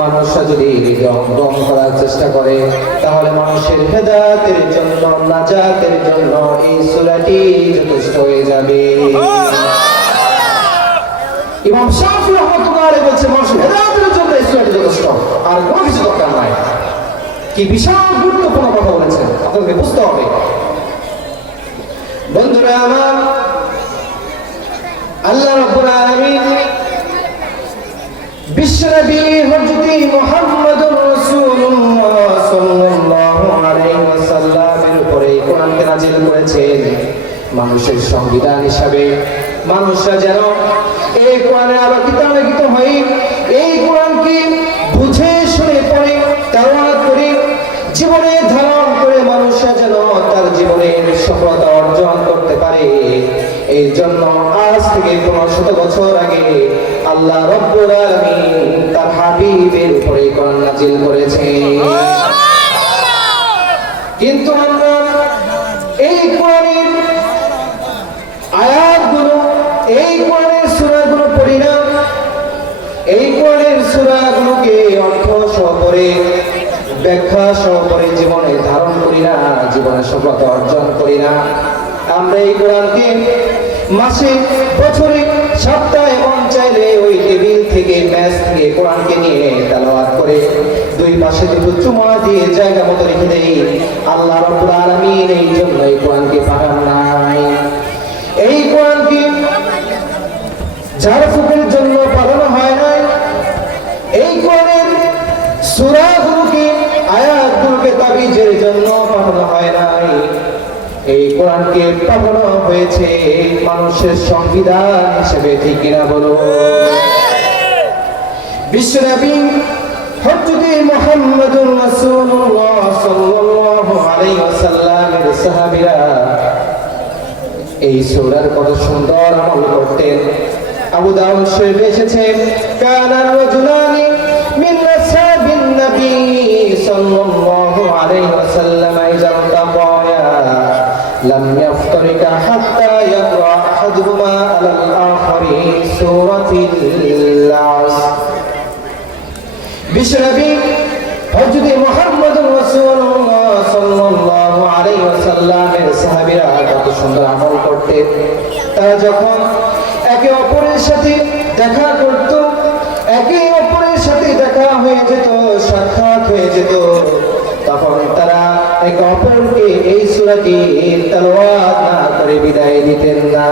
মানুষরা যদি দমন করার চেষ্টা করে তাহলে মানুষের হেদায়েতের জন্য, নাজাতের জন্য এই সূরাটি যথেষ্ট হয়ে যাবে। ইমাম শাফি রাহমাতুল্লাহ আলাইহি বলেছেন মানুষের হেদায়েতের জন্য এই সূরাটি যথেষ্ট, আর কোনো কিছু দরকার নাই। কি বিশাল গুরুত্বপূর্ণ কথা বলেছেন, আপনাদেরকে বুঝতে হবে। বন্ধুরা আমার, আল্লাহ রাব্বুল আলামিন বিশ্বনবী হযরত মুহাম্মদুর রাসূলুল্লাহ সাল্লাল্লাহু আলাইহি ওয়াসাল্লামের উপরে কোরআনকে নাযিল করেছেন মানুষের সংবিধান হিসাবে। মানুষরা যেন এই কোরআনে আলোকিত হয়ে এই কোরআনকে বুঝে শুনে পড়ে তেলাওয়াত করে জীবনে ধারণ করে মানুষরা যেন তার জীবনের সফলতা অর্জন করতে পারে। এই জন্য আজ থেকে 1500 বছর আগে আল্লাহ রাব্বুল আলামিন তার হাবিবের উপরে কোরআন নাযিল করেছেন। কিন্তু আমরা এই কোরআনের আয়াতগুলো, এই কোরআনের সূরাগুলো পড়ি না, এই কোরআনের সূরাগুলোকে অর্থ সহকারে ব্যাখ্যা সহকারে জীবনে ধারণ করি না, জীবনে সফলতা অর্জন করি না। আমরা এই কোরআনকে মাসে, বছরে, সপ্তাহে মন চাইলে ওই টেবিল থেকে মেজ থেকে কোরআনকে নিয়ে তেলাওয়াত করে দুই পাশে দুটো চুমা দিয়ে জায়গা মতো রেখে দেই। আল্লাহ রাব্বুল আলামিন এই জন্য এই কোরআনকে পাঠান নাই। এই কোরআনকে ঝাড়ফুঁকের জন্য পাঠানো হয় নাই। এই কোরআনের সূরাগুলোকে, আয়াতগুলোকে তাবিজের জন্য পাঠানো হয় নাই। এই কোরআনকে পাঠানো হয়েছে মানুষের সংবিধান হিসেবে, ঠিক কিনা বলো? বিশ্বনবী হযরত মুহাম্মদুর রাসূলুল্লাহ সাল্লাল্লাহু আলাইহি ওয়াসাল্লামের সাহাবীরা এই সূরার কত সুন্দর আমল করতেন। আবু দাউদ শরীফে এসেছে, কানা রাজুলানি মিন আসহাবিন নবী সাল্লাল্লাহু আলাইহি ওয়াসাল্লাম ইযা তাকায়া লাম ইয়াফতারিকা হাত্তা ইয়াকরা আহাদুহুমা আলাল আখারি সূরাতিল আসর। বিশ্বনবী হযরত মুহাম্মদুর রাসূলুল্লাহ সাল্লাল্লাহু আলাইহি ওয়াসাল্লামের সাহাবীরা কত সুন্দর আমল করতেন। তারা যখন একে অপরের সাথে দেখা করত, একে অপরের সাথে দেখা হয়ে যেত, সাক্ষাৎ হয়ে যেত, তখন তারা একে অপরকে এই সূরাটি তেলাওয়াত না করে বিদায় দিতেন না।